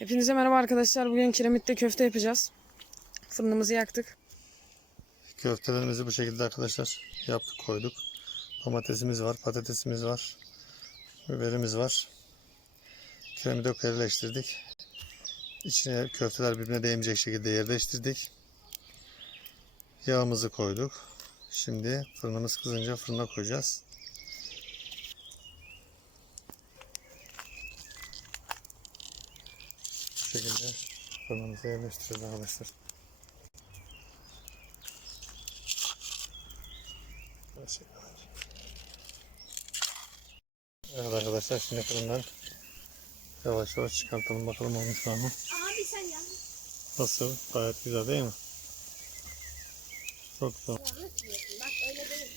Hepinize merhaba arkadaşlar. Bugün kiremitte köfte yapacağız. Fırınımızı yaktık. Köftelerimizi bu şekilde arkadaşlar yaptık koyduk. Domatesimiz var, patatesimiz var, biberimiz var. Kiremide yerleştirdik. İçine köfteler birbirine değmeyecek şekilde yerleştirdik. Yağımızı koyduk. Şimdi fırınımız kızınca fırına koyacağız. Şekilde fırınımıza yerleştireceğiz arkadaşlar. Evet arkadaşlar şimdi fırından yavaş yavaş çıkartalım bakalım olmuş var mı? Abi sen ya. Nasıl? Gayet güzel değil mi? Çok güzel. Bak öyle değil.